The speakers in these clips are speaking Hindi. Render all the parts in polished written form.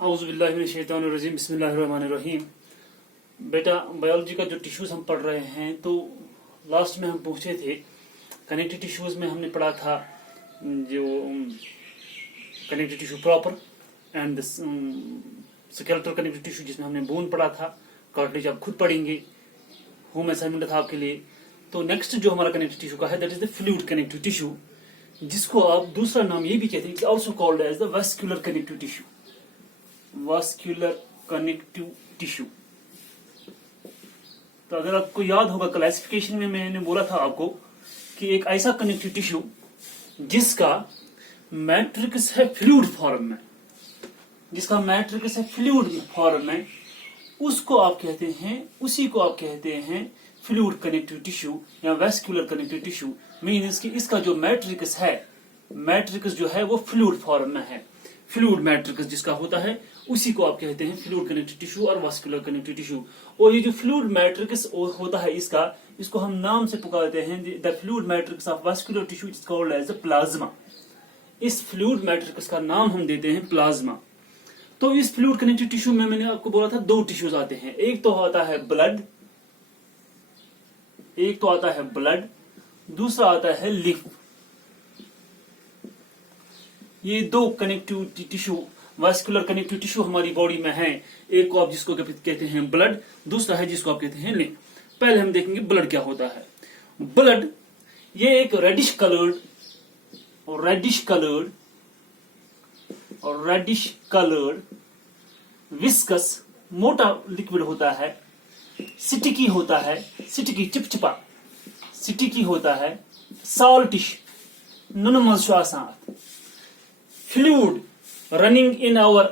औज़ुबिल्लाहिमिनश्शैतानिर्रजीम बिस्मिल्लाहिर्रहमानिर्रहीम। बेटा बायोलॉजी का जो टिश्यूज हम पढ़ रहे हैं तो लास्ट में हम पहुंचे थे कनेक्टिव टिश्यूज में। हमने पढ़ा था जो connective tissue proper and skeletal connective tissue, जिसमें हमने बोन पढ़ा था। कार्टिलेज आप खुद पढ़ेंगे, होम असाइनमेंट था आपके लिए। तो नेक्स्ट जो हमारा कनेक्टिव टिश्यू का है that is the fluid connective tissue, जिसको आप दूसरा नाम ये भी कहते हैं, it's also called as the vascular connective tissue. Vascular connective tissue. तो अगर आपको याद होगा क्लासिफिकेशन में मैंने बोला था आपको कि एक ऐसा कनेक्टिव टिश्यू जिसका मैट्रिक्स है फ्लूइड फॉर्म में, जिसका मैट्रिक्स है फ्लूइड फॉर्म में, उसको आप कहते हैं, उसी को आप कहते हैं फ्लूइड कनेक्टिव टिश्यू या वेस्क्यूलर कनेक्टिव टिश्यू। मीन्स कि इसका जो मैट्रिक्स है, मैट्रिक्स जो है वो फ्लूइड फॉर्म में है। फ्लूइड मैट्रिक्स जिसका होता है उसी को आप कहते हैं फ्लूइड कनेक्टिव टिश्यू और वास्कुलर कनेक्टिव टिश्यू। और ये जो फ्लूइड मैट्रिक्स होता है इसको हम नाम से पुकारते हैं the fluid matrix of vascular tissue is called as the plasma. इस फ्लूइड मैट्रिक्स का नाम हम देते हैं प्लाज्मा। तो इस फ्लूइड कनेक्टिव टिश्यू में मैंने आपको बोला था दो टिश्यूज आते हैं, एक तो आता है ब्लड, एक तो आता है ब्लड, दूसरा आता है लिम्फ। ये दो connective tissue, vascular connective tissue हमारी बॉडी में है। एक को आप जिसको कहते हैं ब्लड, दूसरा है जिसको आप कहते हैं लिम्फ। पहले हम देखेंगे ब्लड क्या होता है। ब्लड ये एक रेडिश कलर्ड विस्कस मोटा लिक्विड होता है, स्टिकी होता है, स्टिकी चिपचिपा स्टिकी होता है, सॉल्टिश नुनमल श्वासात, fluid running in our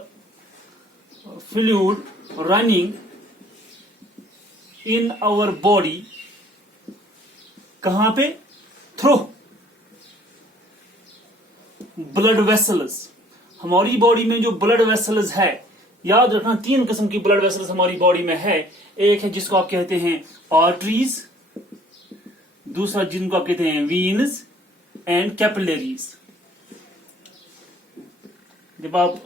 body, कहां पे? Through blood vessels. हमारी बॉडी में जो ब्लड वेसल्स है, याद रखना तीन किस्म की ब्लड वेसल्स हमारी बॉडी में है। एक है जिसको आप कहते हैं आर्टरीज, दूसरा जिनको आप कहते हैं वीन्स एंड कैपिलरीज। जब आप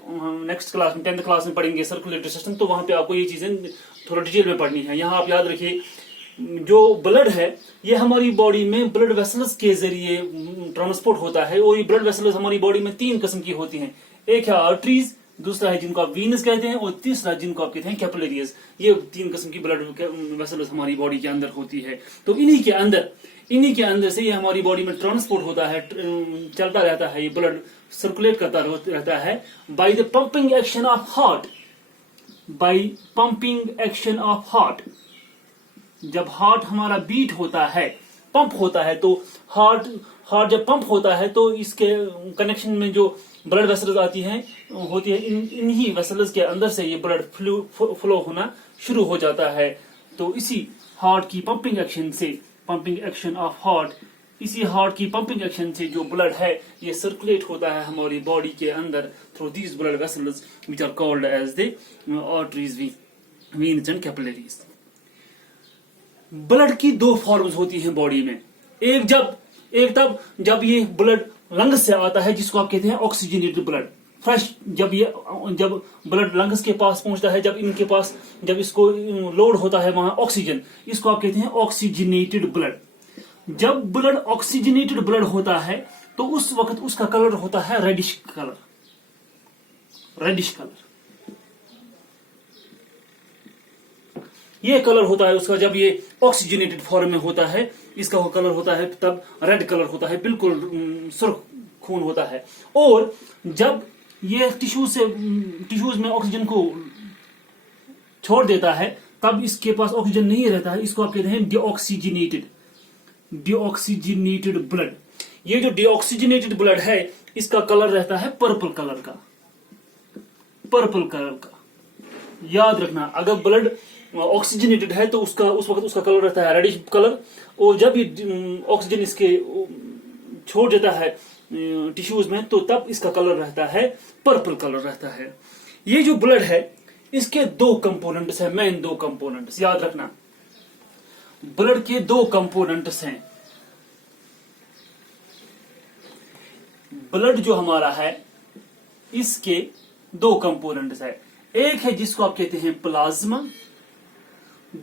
नेक्स्ट क्लास में 10th क्लास में पढ़ेंगे सर्कुलेटरी सिस्टम, तो वहां पे आपको ये चीजें थोड़ा डिटेल में पढ़नी है। यहाँ आप याद रखिए जो ब्लड है ये हमारी बॉडी में ब्लड वेसल्स के जरिए ट्रांसपोर्ट होता है। और ये ब्लड वेसल्स हमारी बॉडी में तीन किस्म की होती हैं, एक है आर्टरीज, दूसरा है जिनको आप वीनस कहते हैं, और तीसरा जिनको आप कहते हैं कैपिलरीज। ये तीन किस्म की ब्लड वेसल्स हमारी बॉडी के अंदर होती है। तो इन्हीं के अंदर से ये हमारी बॉडी में ट्रांसपोर्ट होता है, चलता रहता है, ये ब्लड सर्कुलेट करता रहता है by the pumping action of heart. जब हार्ट हमारा बीट होता है, पंप होता है, तो हार्ट जब पंप होता है तो इसके कनेक्शन में जो ब्लड वेसल्स होती है इन्हीं वेसल्स के अंदर से ये ब्लड फ्लो होना शुरू हो जाता है। तो इसी हार्ट की पंपिंग एक्शन ऑफ हार्ट, इसी हार्ट की पंपिंग एक्शन से जो ब्लड है ये सर्कुलेट होता है हमारी बॉडी के अंदर through these blood vessels which are called as the arteries, veins and capillaries. Blood की दो फॉर्म्स होती हैं बॉडी में। एक तब जब ये ब्लड लंग्स से आता है, जिसको आप कहते हैं ऑक्सीजनेटेड ब्लड, फ्रेश। जब ब्लड लंग्स के पास पहुंचता है, जब इसको लोड होता है वहां ऑक्सीजन, इसको आप कहते हैं ऑक्सीजनेटेड ब्लड। जब ब्लड ऑक्सीजनेटेड ब्लड होता है तो उस वक्त उसका कलर होता है रेडिश कलर। ये कलर होता है उसका जब ये ऑक्सीजनेटेड फॉर्म में होता है, इसका कलर होता है तब रेड कलर होता है, बिल्कुल सुर्ख खून होता है। और जब ये टिश्यूज में ऑक्सीजन को छोड़ देता है तब इसके पास ऑक्सीजन नहीं रहता है, इसको आप कहते हैं डीऑक्सीजनेटेड ब्लड। ये जो डीऑक्सीजनेटेड ब्लड है इसका कलर रहता है पर्पल कलर का। याद रखना, अगर ब्लड ऑक्सीजनेटेड है तो उस वक्त उसका कलर रहता है रेडिश कलर, और जब ये ऑक्सीजन इसके छोड़ देता है टिश्यूज में तो तब इसका कलर रहता है पर्पल कलर रहता है। ये जो ब्लड है इसके दो कंपोनेंट्स हैं, मेन दो कंपोनेंट्स याद रखना। ब्लड के दो कंपोनेंट्स हैं। ब्लड जो हमारा है इसके दो कंपोनेंट्स है, एक है जिसको आप कहते हैं प्लाज्मा,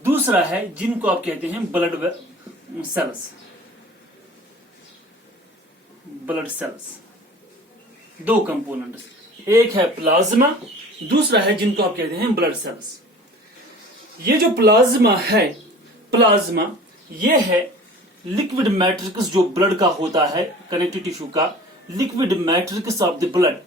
दूसरा है जिनको आप कहते हैं ब्लड सेल्स। ब्लड सेल्स दो कंपोनेंट्स, एक है प्लाज्मा, दूसरा है जिनको आप कहते हैं ब्लड सेल्स। ये जो प्लाज्मा है, प्लाज्मा ये है लिक्विड मैट्रिक्स जो ब्लड का होता है, कनेक्टिव टिश्यू का liquid matrix of the blood.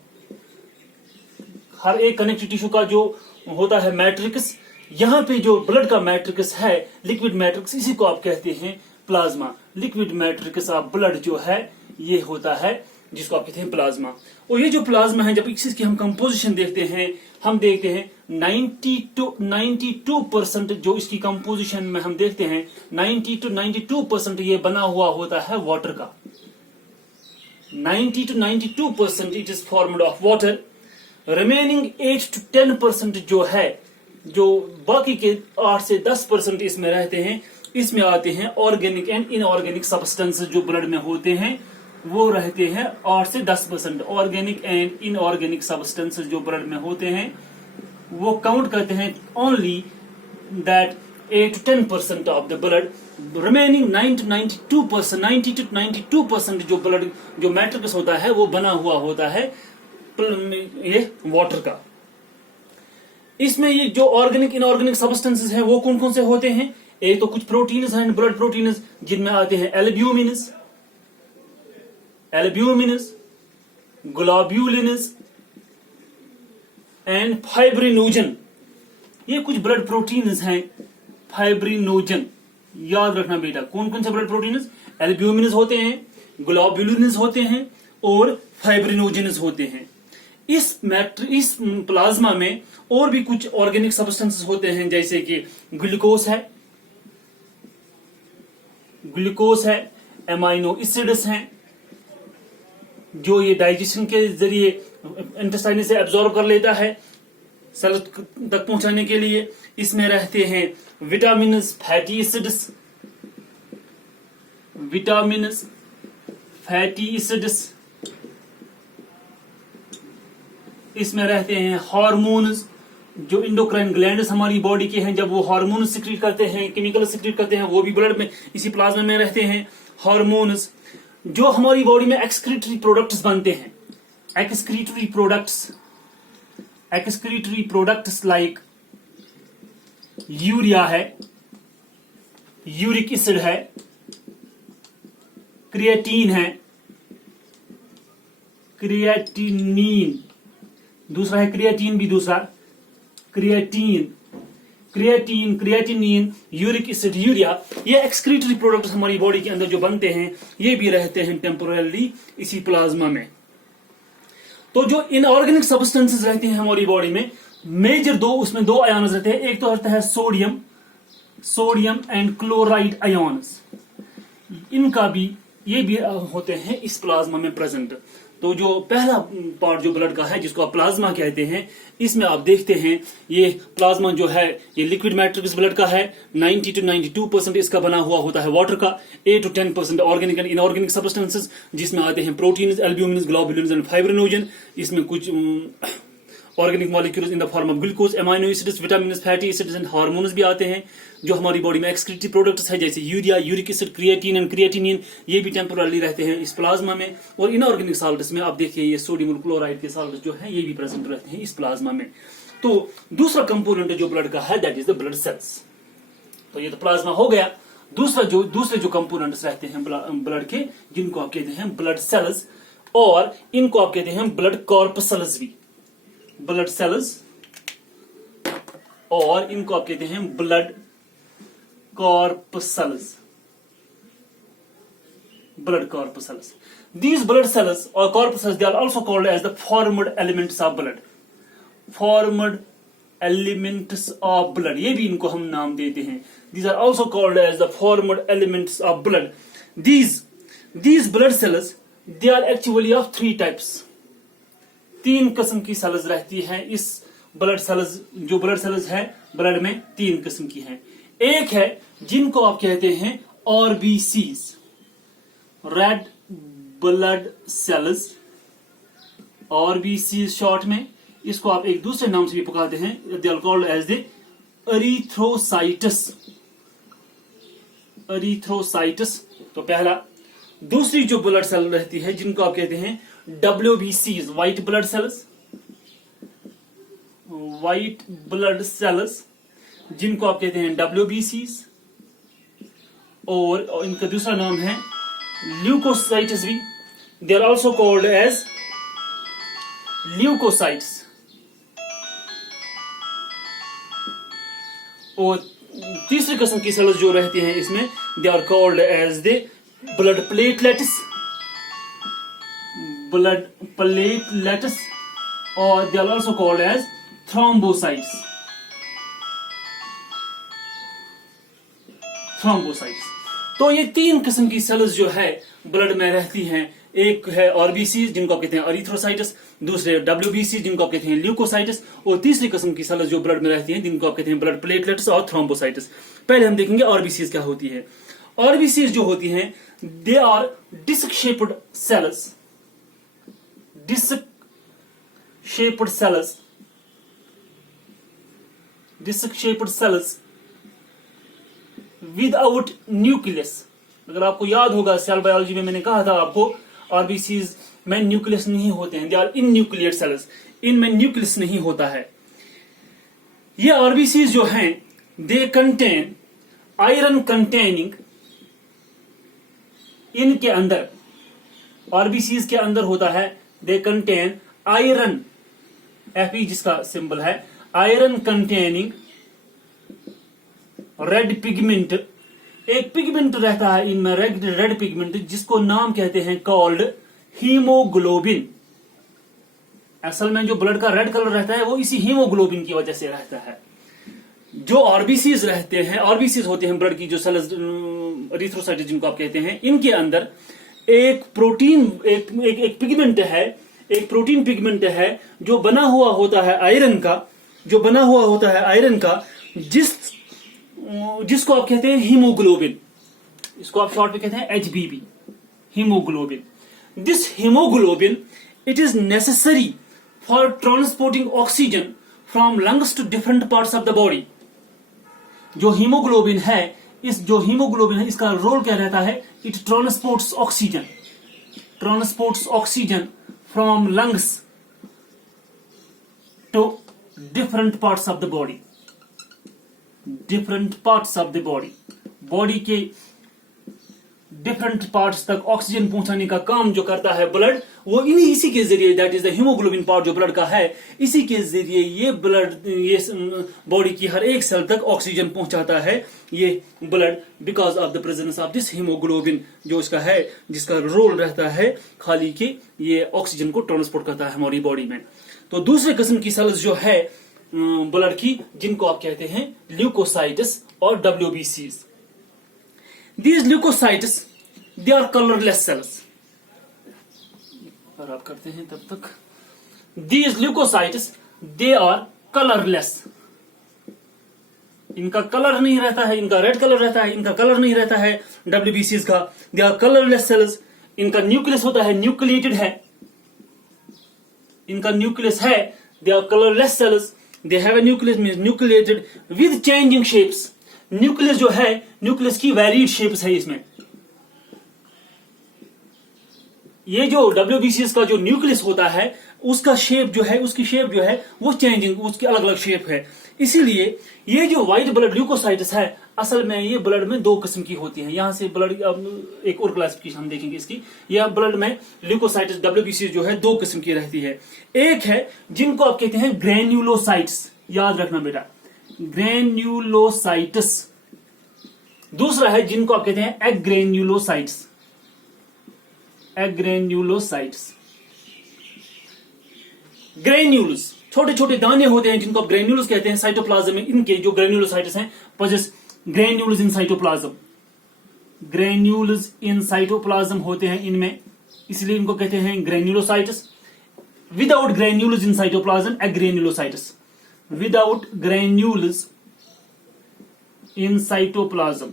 हर एक कनेक्टिव टिश्यू का जो होता है मैट्रिक्स, यहां पे जो ब्लड का मैट्रिक्स है, लिक्विड मैट्रिक्स, इसी को आप कहते हैं plasma. Liquid matrix of blood जो है ये होता है जिसको आप कहते हैं प्लाज्मा। और ये जो प्लाज्मा है, जब इसकी हम कंपोजिशन देखते हैं, हम देखते हैं 92% जो इसकी कंपोजिशन में हम देखते हैं 92% ये बना हुआ होता है वाटर का। 92% it is formed of water. Remaining 8 to 10% जो है, जो बाकी के 8 से 10% इसमें रहते हैं, इसमें आते हैं ऑर्गेनिक एंड इनऑर्गेनिक सब्सटेंसेस जो ब्लड में होते हैं, वो रहते हैं 8 से 10%। ऑर्गेनिक एंड इनऑर्गेनिक सब्सटेंसेस जो ब्लड में होते हैं वो काउंट करते हैं only that 8 to 10% of the blood. Remaining 90 to 92% जो ब्लड जो मैट्रिक्स होता है वो बना हुआ होता है ये वाटर का। इसमें ये जो ऑर्गेनिक इनऑर्गेनिक सब्सटेंसेस हैं वो कौन कौन से होते हैं? एक तो कुछ प्रोटीन्स हैं, ब्लड प्रोटीन्स, जिनमें आते हैं एल्ब्यूमिनस, ग्लोब्यूलिनस एंड फाइब्रिनोजन। ये कुछ ब्लड प्रोटीन्स हैं। फाइब्रिनोजन याद रखना बेटा, कौन कौन से ब्लड प्रोटीन्स? एल्ब्यूमिनस होते हैं, ग्लोब्यूलिनस होते हैं और फाइब्रिनोजनस होते हैं। इस प्लाज्मा में और भी कुछ ऑर्गेनिक सब्सटेंसेस होते हैं, जैसे कि ग्लूकोज है, एमाइनो एसिड्स हैं, जो ये डाइजेशन के जरिए इंटेस्टाइन से एब्जॉर्ब कर लेता है सेल तक पहुंचाने के लिए। इसमें रहते हैं विटामिन्स, फैटी एसिड्स। इसमें रहते हैं हार्मोन्स, जो इंडोक्राइन ग्लैंड्स हमारी बॉडी के हैं, जब वो हार्मोन सिक्रीट करते हैं, केमिकल सिक्रीट करते हैं, वो भी ब्लड में इसी प्लाज्मा में रहते हैं। हार्मोन्स जो हमारी बॉडी में एक्सक्रीटरी प्रोडक्ट्स बनते हैं, एक्सक्रीटरी प्रोडक्ट्स लाइक यूरिया है, यूरिक एसिड है, क्रिएटिन है, दूसरा है क्रिएटिन भी, दूसरा क्रिएटिनिन, यूरिक एसिड, यूरिया। ये एक्सक्रीटरी प्रोडक्ट्स हमारी बॉडी के अंदर जो बनते हैं, ये भी रहते हैं टेम्पोरली इसी प्लाज्मा में। तो जो इनऑर्गेनिक सब्सटेंसेस रहते हैं हमारी बॉडी में, मेजर उसमें दो आयन्स रहते हैं। एक तो रहता है सोडियम एंड क्लोराइड आयन्स। इनका भी ये भी होते हैं इस प्लाज्मा में प्रेजेंट। तो जो पहला पार्ट जो ब्लड का है, जिसको आप प्लाज्मा कहते हैं, इसमें आप देखते हैं ये प्लाज्मा जो है ये लिक्विड मैट्रिक्स ब्लड का है। 90 to 92% इसका बना हुआ होता है वाटर का। 8 to 10% organic and inorganic substances, जिसमें आते हैं proteins, albumins, globulins and fibrinogen. इसमें कुछ organic molecules in the form of glucose, amino acids, vitamins, fatty acids and hormones भी आते हैं, जो हमारी बॉडी में एक्सक्रीटरी प्रोडक्ट्स है, जैसे urea, uric acid, creatine and creatinine. ये भी टेम्पोरली रहते हैं इस प्लाज्मा में। और इनऑर्गेनिक सॉल्ट्स में आप देखिए ये सोडियम क्लोराइड के सॉल्ट्स जो है ये भी प्रेजेंट रहते हैं इस प्लाज्मा में। तो दूसरा कंपोनेंट जो ब्लड का है that is the blood cells. तो ये तो प्लाज्मा हो गया। दूसरे जो कंपोनेंट्स रहते हैं ब्लड के, जिनको आप कहते हैं ब्लड सेल्स, और इनको आप कहते हैं ब्लड कॉर्पसल्स भी। ब्लड सेल्स और इनको आप कहते हैं blood corpuscles. Blood corpuscles. These blood cells or corpuscles, they are also called as the formed elements of blood. Formed elements of blood. ये भी इनको हम नाम देते हैं. These are also called as the formed elements of blood. These blood cells, they are actually of 3 types. 3 किस्म की सेल्स रहती हैं इस ब्लड सेल्स। जो ब्लड सेल्स है ब्लड में 3 किस्म की हैं। एक है जिनको आप कहते हैं RBCs, red blood cells, RBCs short में। इसको आप एक दूसरे नाम से भी पुकारते हैं, they are called as the erythrocytes. Erythrocytes तो पहला। दूसरी जो ब्लड सेल रहती है जिनको आप कहते हैं WBCs, white blood cells, white blood cells जिनको आप कहते हैं WBCs, और इनका दूसरा नाम है ल्यूकोसाइट्स भी, they are also called as leukocytes. और तीसरी किस्म की सेल्स जो रहती हैं इसमें, they are called as the blood platelets, blood platelets, और they are also called as thrombocytes. Thrombocytes. तो ये तीन किस्म की सेल्स जो है ब्लड में रहती हैं। एक है आरबीसी जिनको आप कहते हैं एरिथ्रोसाइटस, दूसरे WBC जिनको आप कहते हैं ल्यूकोसाइटस, और तीसरी किस्म की सेल्स जो ब्लड में रहती हैं जिनको आप कहते हैं ब्लड प्लेटलेट्स और थ्रोम्बोसाइटस। पहले हम देखेंगे आरबीसी क्या होती है। आरबीसी जो होती हैं they are disc shaped cells, disc shaped cells, disc shaped cells without nucleus. अगर आपको याद होगा सेल बायोलॉजी में मैंने कहा था आपको आरबीसीज में न्यूक्लियस नहीं होते हैं, they are in nuclear cells, इनमें न्यूक्लियस नहीं होता है। ये आरबीसीज जो हैं दे कंटेन आयरन कंटेनिंग, इनके अंदर आरबीसीज के अंदर होता है दे कंटेन आयरन, Fe जिसका सिंबल है, आयरन कंटेनिंग रेड पिगमेंट। एक पिगमेंट रहता है इनमें रेड पिगमेंट जिसको नाम कहते हैं कॉल्ड हीमोग्लोबिन। असल में जो ब्लड का रेड कलर रहता है वो इसी हीमोग्लोबिन की वजह से रहता है। जो आरबीसीज रहते हैं, आरबीसीज होते हैं ब्लड की जो सेल्स, एरिथ्रोसाइट्स जिनको आप कहते हैं, इनके अंदर एक प्रोटीन, एक पिगमेंट है, एक प्रोटीन पिगमेंट है जो बना हुआ होता है आयरन का, जो बना हुआ होता है आयरन का, जिसको आप कहते हैं हीमोग्लोबिन। इसको आप शॉर्ट में कहते हैं HBB, haemoglobin. This haemoglobin it is necessary for transporting oxygen from lungs to different parts of the body. जो हीमोग्लोबिन है, इसका रोल क्या रहता है? It transports oxygen from lungs to different parts of the body, different parts of the body. Body के डिफरेंट पार्ट्स तक ऑक्सीजन पहुंचाने का काम जो करता है ब्लड, वो इसी के जरिए, that is the haemoglobin part जो ब्लड का है, इसी के जरिए ये बॉडी की हर एक सेल तक ऑक्सीजन पहुंचाता है ये blood, because of the presence of this haemoglobin जो इसका है, जिसका रोल रहता है खाली कि ये ऑक्सीजन को ट्रांसपोर्ट करता है हमारी बॉडी में। तो दूसरे किस्म की सेल्स जो है ब्लड की, जिनको आप कहते हैं ल्यूकोसाइट्स और WBCs। These leukocytes they are colorless cells। और आप करते हैं तब तक। These leukocytes they are colorless। इनका कलर नहीं रहता है, इनका रेड कलर रहता है, इनका कलर नहीं रहता है WBCs का। They are colorless cells। इनका न्यूक्लियस होता है, न्यूक्लिएटेड है, इनका न्यूक्लियस है। They are colorless cells। They have a nucleus means nucleated with changing shapes। Nucleus जो है, न्यूक्लियस की वैरिड शेप्स है इसमें। ये जो WBCs का जो न्यूक्लियस होता है उसका शेप जो है, उसकी शेप जो है वो चेंजिंग, उसकी अलग अलग शेप है। इसीलिए ये जो व्हाइट ब्लड ल्यूकोसाइट्स है, असल में ये ब्लड में दो किस्म की होती है। यहां से ब्लड एक और क्लासिफिकेशन हम देखेंगे इसकी। यह ब्लड में ल्यूकोसाइट्स WBCs जो है दो किस्म की रहती है। एक है जिनको आप कहते हैं ग्रेन्युलोसाइट्स, याद रखना बेटा, ग्रेन्युलोसाइट्स। दूसरा है जिनको आप कहते हैं एग्रेन्युलोसाइट्स, एग्रेन्युलोसाइट्स। ग्रेन्यूल्स छोटे छोटे दाने होते हैं जिनको आप ग्रेन्यूल्स कहते हैं साइटोप्लाज्म में। इनके जो ग्रेन्युलोसाइट्स हैं, possess granules in cytoplasm, granules in cytoplasm होते हैं इनमें, इसलिए इनको कहते हैं granulocytes. Without granules in cytoplasm agranulocytes, without granules in cytoplasm.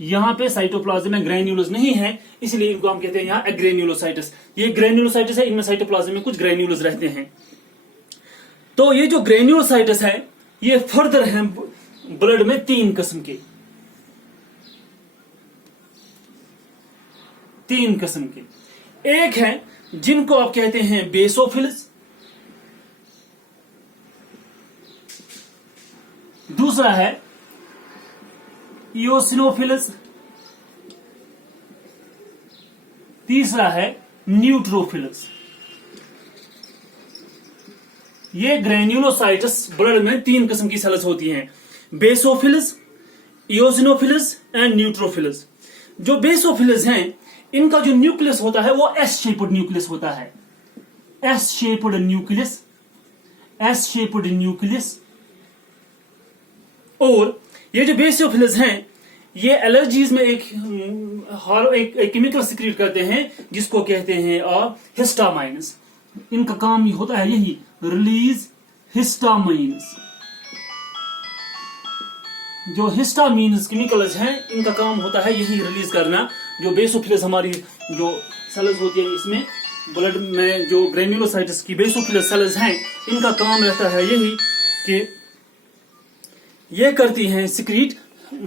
यहां पे साइटोप्लाज्म में ग्रेन्यूल्स नहीं है, इसलिए इनको हम कहते हैं यहां एग्रेन्युलोसाइट्स। ये ग्रेन्युलोसाइट्स है, इनमें साइटोप्लाज्म में कुछ ग्रेन्यूल्स रहते हैं। तो ये जो ग्रेन्युलोसाइट्स है ये फर्दर हैं ब्लड में 3 किस्म के, 3 किस्म के। एक है जिनको आप कहते हैं बेसोफिल्स, दूसरा है इओसिनोफिल्स, तीसरा है न्यूट्रोफिल्स। ये ग्रेन्युलोसाइट्स ब्लड में 3 किस्म की सेल्स होती हैं, बेसोफिल्स, इओसिनोफिल्स एंड न्यूट्रोफिल्स। जो बेसोफिल्स हैं इनका जो न्यूक्लियस होता है वो एस शेप्ड न्यूक्लियस होता है, S shaped nucleus, S shaped nucleus. और ये जो बेसोफिल्स हैं ये एलर्जीज में एक केमिकल सिक्रीट करते हैं जिसको कहते हैं हिस्टामाइन्स। इनका काम होता है यही, रिलीज हिस्टामाइन्स। जो हिस्टामाइन्स केमिकल्स हैं इनका काम होता है यही रिलीज करना। जो बेसोफिल्स हमारी जो सेल्स होती है इसमें ब्लड में जो ग्रेन्युलोसाइट्स की बेसोफिल्स सेल्स हैं इनका काम रहता है यही कि ये करती हैं सिक्रीट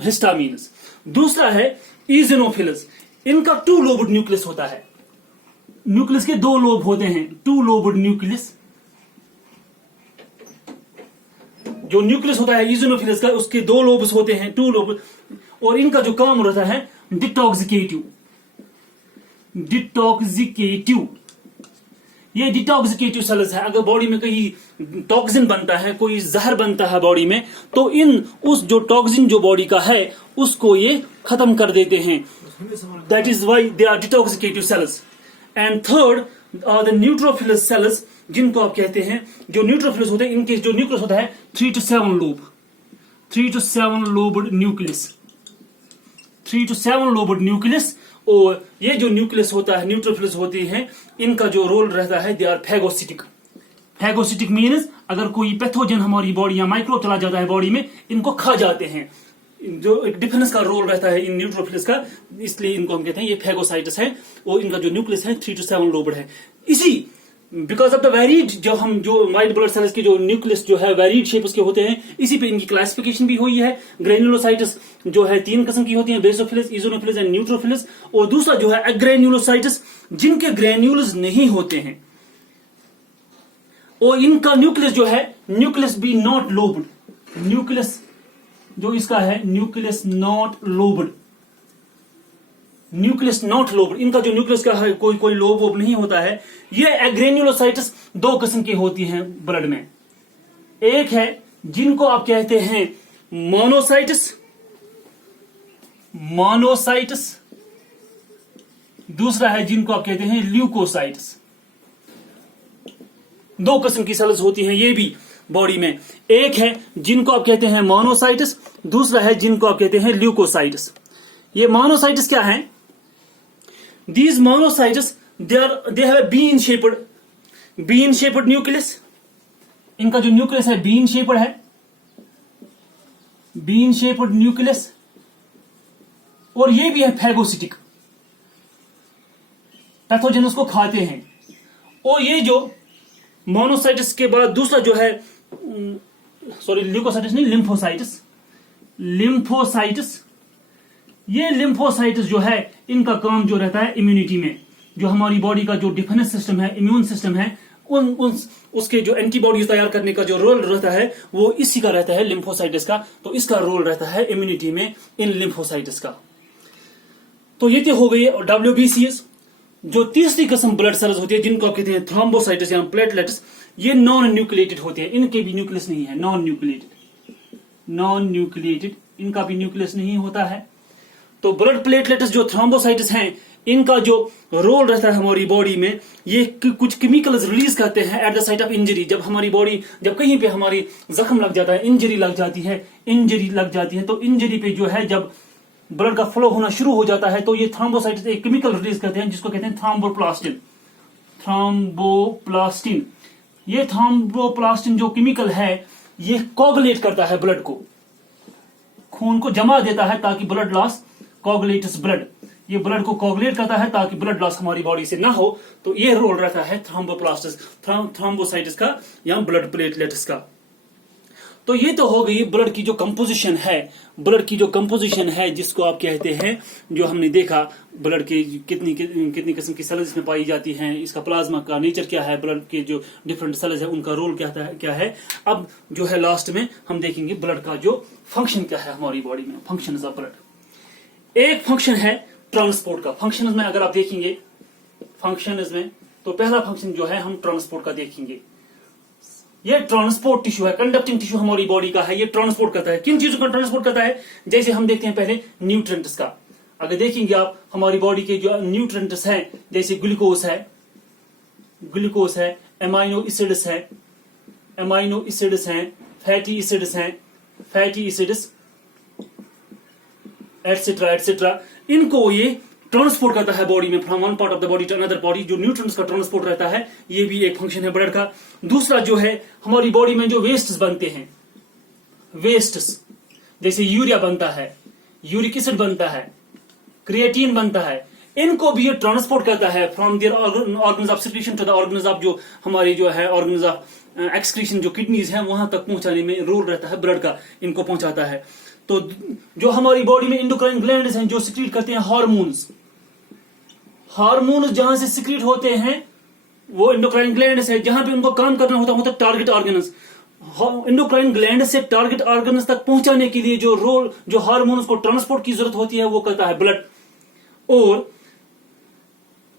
हिस्टामाइन्स। दूसरा है इओसिनोफिल्स, इनका 2 लोब्ड न्यूक्लियस होता है। न्यूक्लियस के 2 लोब होते हैं, 2 लोब्ड न्यूक्लियस। जो न्यूक्लियस होता है इओसिनोफिल्स का उसके 2 लोब्स होते हैं, 2 लोब। और इनका जो काम रहता है डिटॉक्सिकेटिव, डिटॉक्सिकेटिव। ये डिटॉक्सिकेटिव सेल्स है। अगर बॉडी में कहीं टॉक्सिन बनता है, कोई जहर बनता है बॉडी में, तो उस जो टॉक्सिन जो बॉडी का है उसको ये खत्म कर देते हैं। That is why they are detoxicative cells. And third are the neutrophils cells, जिनको आप कहते हैं, जो न्यूट्रोफिलस होते हैं इनके जो न्यूक्लियस होता है 3 to 7 lobe, 3 to 7 lobed nucleus, 3 to 7 lobed nucleus. और ये जो न्यूक्लियस होता है, न्यूट्रोफिल्स होती हैं, इनका जो रोल रहता है they are phagocytic. Phagocytic means अगर कोई पैथोजन हमारी बॉडी या माइक्रोब चला जाता है बॉडी में, इनको खा जाते हैं। जो एक डिफेंस का रोल रहता है इन न्यूट्रोफिल्स का, इसलिए इनको हम कहते हैं ये फैगोसाइट्स है। और इनका जो न्यूक्लियस है 3 to 7 लोब्ड है। इसी बिकॉज ऑफ द वेरीड जो व्हाइट ब्लड सेल्स के जो न्यूक्लियस जो है वेरीड शेप उसके होते हैं, इसी पे इनकी क्लासिफिकेशन भी हुई है। ग्रेन्युलोसाइट्स जो है 3 किस्म की होती हैं, बेसोफिल्स, इओसिनोफिल्स एंड न्यूट्रोफिल्स। और दूसरा जो है अग्रेन्युलोसाइट्स, जिनके ग्रेन्यूल्स नहीं होते हैं और इनका न्यूक्लियस जो है nucleus be not lobed, nucleus जो इसका है nucleus not lobed, nucleus not lobed. इनका जो न्यूक्लियस का है कोई लोब वोब नहीं होता है। ये एग्रेन्युलोसाइट्स 2 किस्म की होती हैं ब्लड में। एक है जिनको आप कहते हैं मोनोसाइट्स, मोनोसाइट्स। दूसरा है जिनको आप कहते हैं ल्यूकोसाइट्स। 2 किस्म की सेल्स होती हैं ये भी बॉडी में। एक है जिनको आप कहते हैं मोनोसाइट्स, दूसरा है जिनको आप कहते हैं ल्यूकोसाइट्स। ये मोनोसाइट्स क्या हैं? These monocytes they have a bean shaped nucleus. इनका जो न्यूक्लियस है बीन शेप्ड है, बीन शेप्ड न्यूक्लियस। और ये भी है फैगोसिटिक, पैथोजन उसको खाते हैं। और ये जो मोनोसाइट्स के बाद दूसरा जो है, सॉरी ल्यूकोसाइट्स नहीं, लिम्फोसाइट्स, लिम्फोसाइट्स। ये लिम्फोसाइट्स जो है इनका काम जो रहता है इम्यूनिटी में, जो हमारी बॉडी का जो डिफेंस सिस्टम है, इम्यून सिस्टम है, उसके जो एंटीबॉडीज तैयार करने का जो रोल रहता है वो इसी का रहता है, लिम्फोसाइट्स का। तो इसका रोल रहता है इम्यूनिटी में इन लिम्फोसाइट्स का। तो ये तो हो गई WBCs। जो तीसरी किस्म ब्लड सेल्स होती है जिनको आप कहते हैं थ्रोम्बोसाइट्स या प्लेटलेट्स, ये नॉन न्यूक्लिएटेड होते हैं। इनके भी न्यूक्लियस नहीं है, नॉन न्यूक्लिएटेड, नॉन न्यूक्लिएटेड, इनका भी न्यूक्लियस नहीं होता है। तो ब्लड प्लेटलेट्स जो थ्रोम्बोसाइट्स हैं, इनका जो रोल रहता है हमारी बॉडी में, ये कुछ केमिकल्स रिलीज करते हैं at the site of injury. जब हमारी बॉडी, जब कहीं पे हमारी जख्म लग जाता है, इंजरी लग जाती है, तो इंजरी पे जो है जब ब्लड का फ्लो होना शुरू हो जाता है तो ये थ्रोम्बोसाइट्स एक केमिकल रिलीज करते हैं जिसको कहते हैं थ्रोम्बोप्लास्टिन, थ्रोम्बोप्लास्टिन। ये थ्रोम्बोप्लास्टिन जो केमिकल है ये कोगुलेट करता है ब्लड को, खून को जमा देता है ताकि ब्लड लॉस, कोगुलेट्स ब्लड। ये ब्लड को कोगुलेट करता है ताकि ब्लड लॉस हमारी बॉडी से ना हो। तो ये रोल रहता है थ्रोम्बोसाइट्स का या ब्लड प्लेटलेट्स का। तो ये तो हो गई ब्लड की जो कंपोजिशन है, ब्लड की जो कंपोजिशन है जिसको आप कहते हैं, जो हमने देखा ब्लड के कितनी किस्म की सेल्स में पाई जाती हैं, इसका प्लाज्मा का नेचर क्या है, ब्लड के जो डिफरेंट सेल्स है उनका रोल क्या है। अब जो है लास्ट में हम देखेंगे ब्लड का जो फंक्शन क्या है हमारी बॉडी में, फंक्शन ऑफ ब्लड। एक फंक्शन है ट्रांसपोर्ट का। फंक्शन में अगर आप देखेंगे फंक्शन में, तो पहला फंक्शन जो है हम ट्रांसपोर्ट का देखेंगे। ये ट्रांसपोर्ट टिश्यू है, कंडक्टिंग टिश्यू हमारी बॉडी का है। ये ट्रांसपोर्ट करता है, किन चीजों का ट्रांसपोर्ट करता है, जैसे हम देखते हैं पहले न्यूट्रिएंट्स का। अगर देखेंगे आप हमारी बॉडी के जो न्यूट्रिएंट्स हैं, जैसे ग्लूकोज है, एमाइनो एसिड्स हैं, फैटी एसिड्स एटसेट्रा, इनको ये ट्रांसपोर्ट करता है बॉडी में, from one part of the body to another body. जो न्यूट्रिएंट्स का ट्रांसपोर्ट रहता है, ये भी एक फंक्शन है ब्लड का। दूसरा जो है हमारी बॉडी में जो वेस्ट्स बनते हैं, वेस्ट्स जैसे यूरिया बनता है, यूरिक एसिड बनता है, क्रिएटिन बनता है, इनको भी ये ट्रांसपोर्ट करता है from there organs of secretion to the organs of जो हमारी जो है ऑर्गन्स ऑफ एक्सक्रीशन, जो किडनीज है वहां तक पहुंचाने में रोल रहता है ब्लड का, इनको पहुंचाता है। तो जो हमारी बॉडी में एंडोक्राइन ग्लैंड्स हैं जो सिक्रीट करते हैं हार्मोन्स जहां से सिक्रीट होते हैं वो एंडोक्राइन ग्लैंड्स है, जहां पे उनको काम करना होता टारगेट ऑर्गन्स। एंडोक्राइन ग्लैंड से टारगेट ऑर्गन्स तक पहुंचाने के लिए जो रोल, जो हार्मोन्स को ट्रांसपोर्ट की जरूरत होती है वो करता है ब्लड। और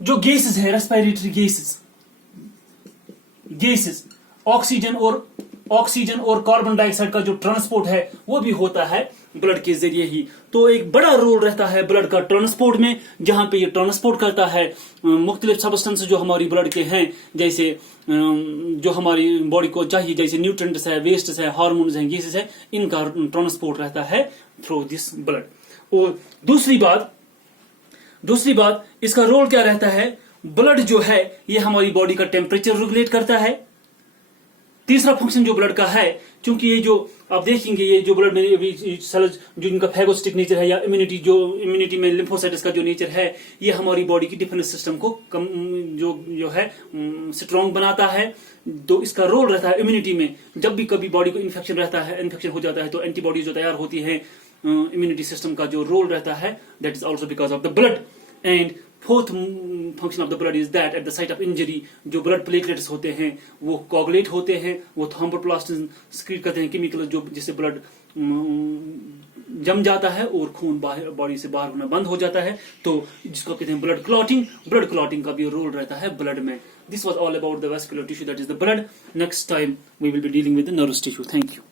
जो गैसेस है, रेस्पिरेटरी गैसेस, ऑक्सीजन और कार्बन डाइऑक्साइड का जो ट्रांसपोर्ट है वो भी होता है ब्लड के जरिए ही। तो एक बड़ा रोल रहता है ब्लड का ट्रांसपोर्ट में, जहां पे ये ट्रांसपोर्ट करता है मुख्तलिफ सब्सटेंस जो हमारी ब्लड के हैं, जैसे जो हमारी बॉडी को चाहिए, जैसे न्यूट्रिएंट्स है, वेस्ट्स है, हार्मोन्स है, गैसेस है, इनका ट्रांसपोर्ट रहता है थ्रू दिस ब्लड। और दूसरी बात इसका रोल क्या रहता है, ब्लड जो है ये हमारी बॉडी का टेम्परेचर रेगुलेट करता है। तीसरा फंक्शन जो ब्लड का है, क्योंकि ये जो आप देखेंगे ये जो ब्लड में सेल्स जो इनका फैगोसिटिक नेचर है या इम्यूनिटी में लिम्फोसाइट्स का जो नेचर है, ये हमारी बॉडी की डिफेंस सिस्टम को जो है स्ट्रॉन्ग बनाता है। तो इसका रोल रहता है इम्यूनिटी में। जब भी कभी बॉडी को इन्फेक्शन हो जाता है तो एंटीबॉडी जो तैयार होती है, इम्यूनिटी सिस्टम का जो रोल रहता है, that is also because of the blood. And fourth function of the blood is that at the site of injury जो ब्लड प्लेटलेट्स होते हैं वो कोगुलेट होते हैं, वो थ्रोम्बोप्लास्टिन सिक्रीट करते हैं केमिकल, जो जिससे ब्लड जम जाता है और खून बॉडी से बाहर होना बंद हो जाता है, तो जिसको कहते हैं ब्लड क्लॉटिंग का भी रोल रहता है ब्लड में। This was all about the vascular tissue, that is the blood. Next time we will be dealing with the nervous tissue. Thank you.